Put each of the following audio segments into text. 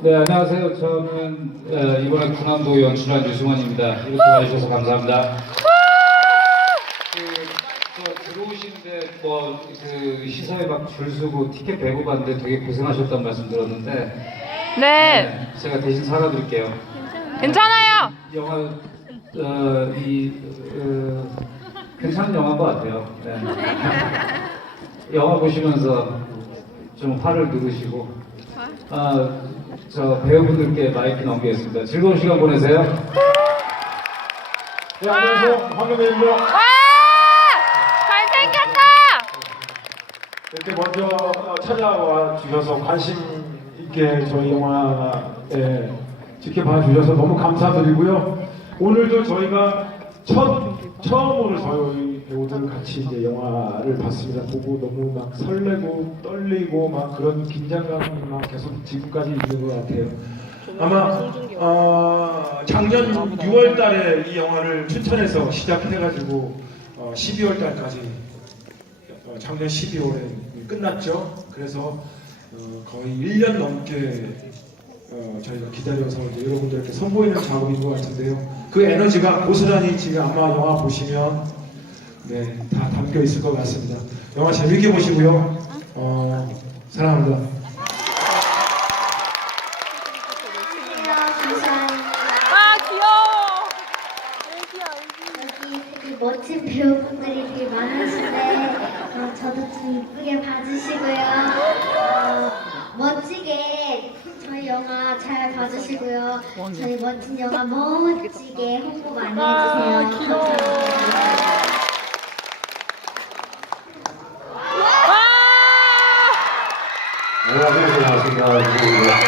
네, 안녕하세요. 저는 어, 이번에 군함도 연출한 유승원입니다. 이렇게 와주셔서 감사합니다. 그, 저 들어오시는데 뭐그 시사회 막 줄 서고 티켓 배고 갔는데 되게 고생하셨다는 말씀 들었는데 네, 제가 대신 사과드릴게요. 괜찮아요. 영화 어, 이 어, 괜찮은 영화인 것 같아요. 네. 영화 보시면서 좀 화를 누르시고 아, 저 배우분들께 마이크 넘기겠습니다. 즐거운 시간 보내세요. 네, 안녕하세요. 황현우입니다. 와! 잘생겼다! 이렇게 먼저 찾아와 주셔서 관심 있게 저희 영화에 지켜봐 주셔서 너무 감사드리고요. 오늘도 저희가 첫, 처음으로 저희 배우들 같이 이제 영화를 봤습니다. 보고 너무 막 설레고 떨리고 막 그런 긴장감이 막 계속 지금까지 있는 것 같아요. 아마 어, 작년 6월 달에 이 영화를 추천해서 시작해가지고 어, 12월 달까지 어, 작년 12월에 끝났죠. 그래서 어, 거의 1년 넘게 어, 저희가 기다려서 이제 여러분들께 선보이는 작업인 것 같은데요. 그 에너지가 고스란히 지금 아마 영화 보시면 네, 다 담겨 있을 것 같습니다. 영화 재밌게 보시고요. 어, 사랑합니다. 아, 귀여워. 여기 되게 멋진 배우분들이 되게 많으신데 어, 저도 좀 이쁘게 봐주시고요. 어, 멋지게 저희 봐주시고요. 저희 멋진 영화 멋지게 홍보 많이 해주세요. 감사합니다. 안녕하세요. 반갑습니다.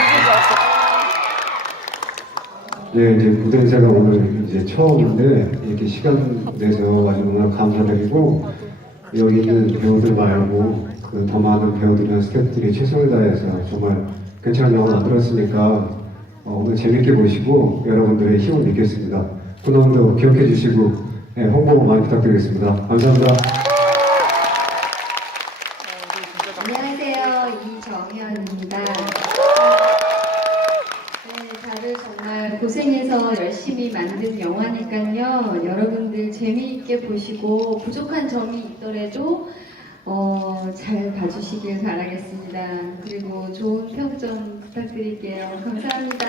네, 이제 무대 인사가 오늘 이제 처음인데 이렇게 시간 내서 와주셔서 정말 감사드리고 여기 있는 배우들 말고 그 더 많은 배우들이나 스태프들이 최선을 다해서 정말 괜찮은 영화 만들었으니까 어, 오늘 재밌게 보시고 여러분들의 힘을 믿겠습니다. 그놈도 기억해 주시고 네, 홍보 많이 부탁드리겠습니다. 감사합니다. 안녕하세요. 이정현입니다. 네, 다들 정말 고생해서 열심히 만든 영화니까요. 여러분들 재미있게 보시고 부족한 점이 있더라도 어, 잘 봐주시길 바라겠습니다. 그리고 좋은 평점 부탁드릴게요. 감사합니다.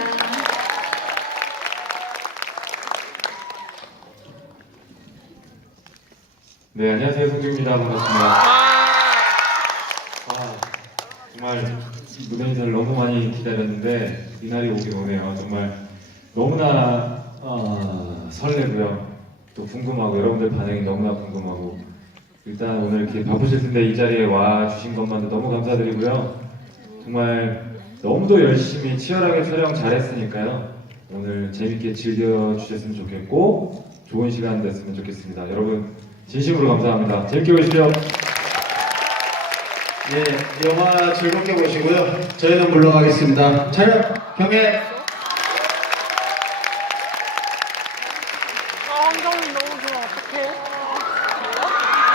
네, 안녕하세요. 송중입니다. 반갑습니다. 아, 정말 이 무대 인사를 너무 많이 기다렸는데 이날이 오긴 오네요. 정말 너무나 어, 설레고요. 또 궁금하고 여러분들 반응이 너무나 궁금하고 일단 오늘 이렇게 바쁘실 텐데 이 자리에 와 주신 것만도 너무 감사드리고요. 정말 너무도 열심히 치열하게 촬영 잘했으니까요. 오늘 재밌게 즐겨 주셨으면 좋겠고 좋은 시간 됐으면 좋겠습니다. 여러분 진심으로 감사합니다. 재밌게 보십시오. 네, 영화 즐겁게 보시고요. 저희는 물러가겠습니다. 촬영 경례